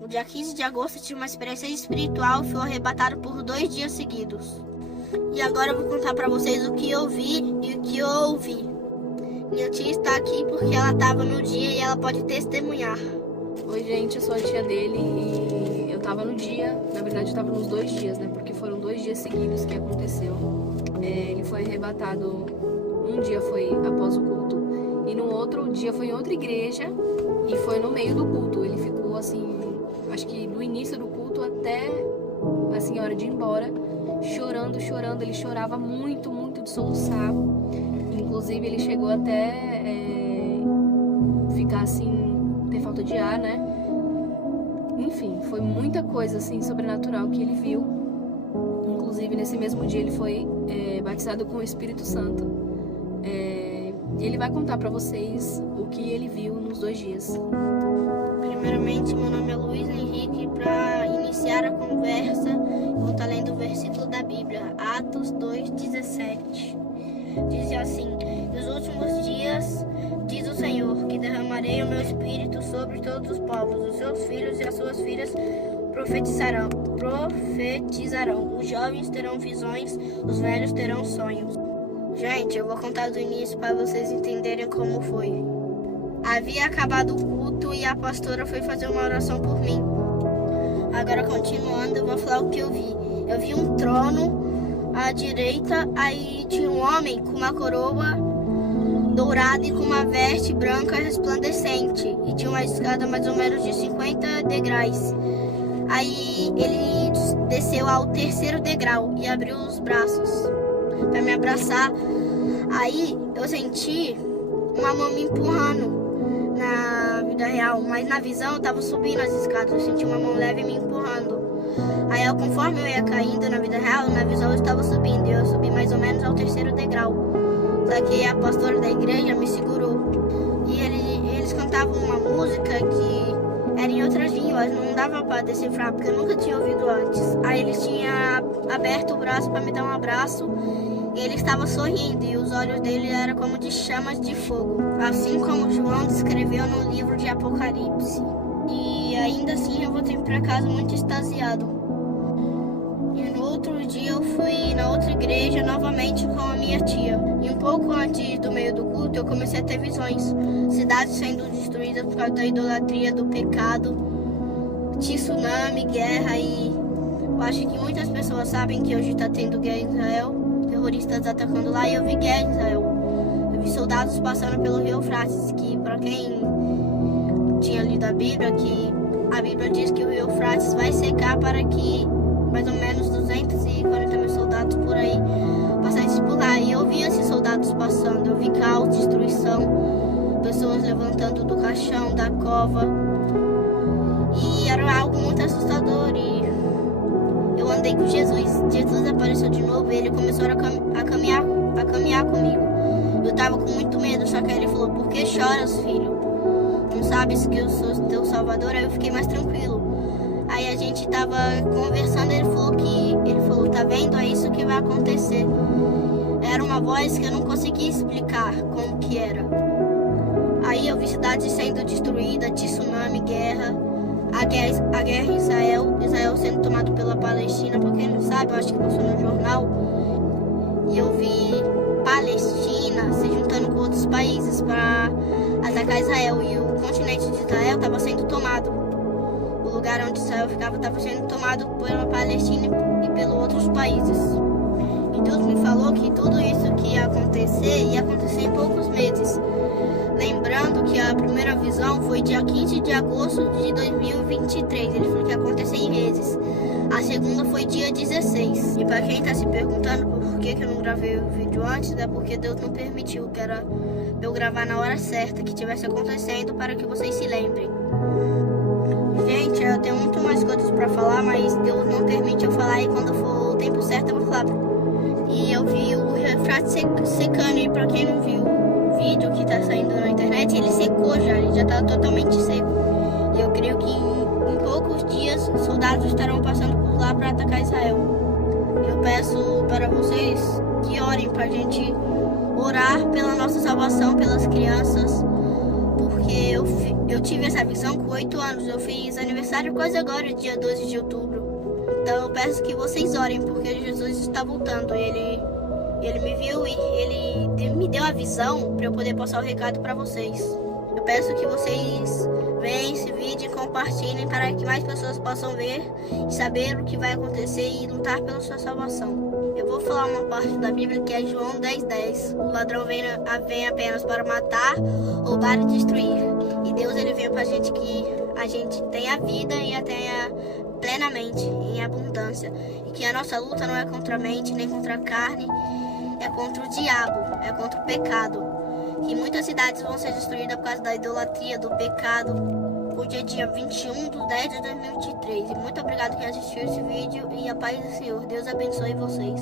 No dia 15 de agosto, eu tive uma experiência espiritual e fui arrebatado por 2 dias seguidos. E agora eu vou contar pra vocês o que eu vi e o que eu ouvi. Minha tia está aqui porque ela estava no dia e ela pode testemunhar. Oi, gente, eu sou a tia dele e eu tava no dia, na verdade eu tava nos 2 dias, né? Porque foram 2 dias seguidos que aconteceu. Ele foi arrebatado, um dia foi após o culto e no outro dia foi em outra igreja e foi no meio do culto. Ele ficou assim, acho que do início do culto até assim, a hora de ir embora, chorando, ele chorava muito, de soluçar. Inclusive ele chegou até ficar assim, ter falta de ar, né? Enfim, foi muita coisa assim sobrenatural que ele viu. Inclusive nesse mesmo dia ele foi batizado com o Espírito Santo. E ele vai contar pra vocês o que ele viu nos 2 dias. Primeiramente, meu nome é Luiz Henrique. Para iniciar a conversa, eu vou estar lendo o versículo da Bíblia, Atos 2:17. Diz assim: nos últimos dias, diz o Senhor, que derramarei o meu espírito sobre todos os povos. Os seus filhos e as suas filhas profetizarão. Os jovens terão visões, os velhos terão sonhos. Gente, eu vou contar do início para vocês entenderem como foi. Havia acabado o culto e a pastora foi fazer uma oração por mim. Agora, continuando, eu vou falar o que eu vi. Eu vi um trono à direita, aí tinha um homem com uma coroa dourada e com uma veste branca resplandecente. E tinha uma escada mais ou menos de 50 degraus. Aí ele desceu ao 3º degrau e abriu os braços para me abraçar. Aí eu senti uma mão me empurrando na vida real, mas na visão eu tava subindo as escadas, eu senti uma mão leve me empurrando. Aí conforme eu ia caindo na vida real, na visão eu estava subindo, e eu subi mais ou menos ao 3º degrau. Só que a pastora da igreja me segurou. E eles cantavam uma música que era em outras línguas, não dava para decifrar, porque eu nunca tinha ouvido antes. Aí eles tinham aberto o braço para me dar um abraço. Ele estava sorrindo e os olhos dele eram como de chamas de fogo, assim como João descreveu no livro de Apocalipse. E ainda assim eu voltei para casa muito extasiado. E no outro dia eu fui na outra igreja novamente com a minha tia. E um pouco antes do meio do culto eu comecei a ter visões. Cidades sendo destruídas por causa da idolatria, do pecado, tsunami, guerra. E eu acho que muitas pessoas sabem que hoje está tendo guerra em Israel. Terroristas atacando lá, e eu vi guerra em Israel. Eu vi soldados passando pelo rio Eufrates, que para quem tinha lido a Bíblia diz que o rio Eufrates vai secar para que mais ou menos 240 mil soldados por aí passassem por lá. E eu vi esses soldados passando, eu vi caos, destruição, pessoas levantando do caixão, da cova. E era algo muito assustador. E eu andei com Jesus. Jesus apareceu de novo e ele começou a caminhar comigo. Eu tava com muito medo, só que ele falou: por que choras, filho? Não sabes que eu sou teu salvador? Aí eu fiquei mais tranquilo. Aí a gente tava conversando, ele falou, tá vendo? É isso que vai acontecer. Era uma voz que eu não conseguia explicar como que era. Aí eu vi cidades sendo destruídas, tsunami, guerra. A guerra em Israel sendo tomado pela Palestina. Pra quem não sabe, eu acho que passou no jornal. E eu vi Palestina se juntando com outros países para atacar Israel. E o continente de Israel estava sendo tomado. O lugar onde Israel ficava estava sendo tomado pela Palestina e pelos outros países. E Deus me falou que tudo isso que ia acontecer em poucos meses. Lembrando que a primeira visão foi dia 15 de agosto de 2023. Ele falou que ia acontecer em meses. A segunda foi dia 16. E para quem está se perguntando por que eu não gravei o vídeo antes, é porque Deus não permitiu, que era eu gravar na hora certa, que estivesse acontecendo, para que vocês se lembrem. Gente, eu tenho muito mais coisas para falar, mas Deus não permite eu falar, e quando for o tempo certo eu vou falar. E eu vi o Eufrates secando, e para quem não viu o vídeo que tá saindo na internet, ele secou já, ele já tá totalmente seco. E eu creio que em poucos dias soldados estarão passando por lá para atacar Israel. Eu peço para vocês que orem pra gente orar pela nossa salvação, pelas crianças, porque eu Eu tive essa visão com 8 anos. Eu fiz aniversário quase agora, dia 12 de outubro. Então eu peço que vocês orem, porque Jesus está voltando. Ele me viu e ele me deu a visão para eu poder passar o recado para vocês. Eu peço que vocês vejam esse vídeo e compartilhem para que mais pessoas possam ver e saber o que vai acontecer e lutar pela sua salvação. Eu vou falar uma parte da Bíblia que é João 10:10. O ladrão vem apenas para matar, roubar e destruir. E Deus ele veio para a gente que a gente tenha vida e a tenha plenamente, em abundância. E que a nossa luta não é contra a mente, nem contra a carne, é contra o diabo, é contra o pecado. Que muitas cidades vão ser destruídas por causa da idolatria, do pecado. Hoje é dia 21/10/2023. E muito obrigado por assistir esse vídeo. E a paz do Senhor. Deus abençoe vocês.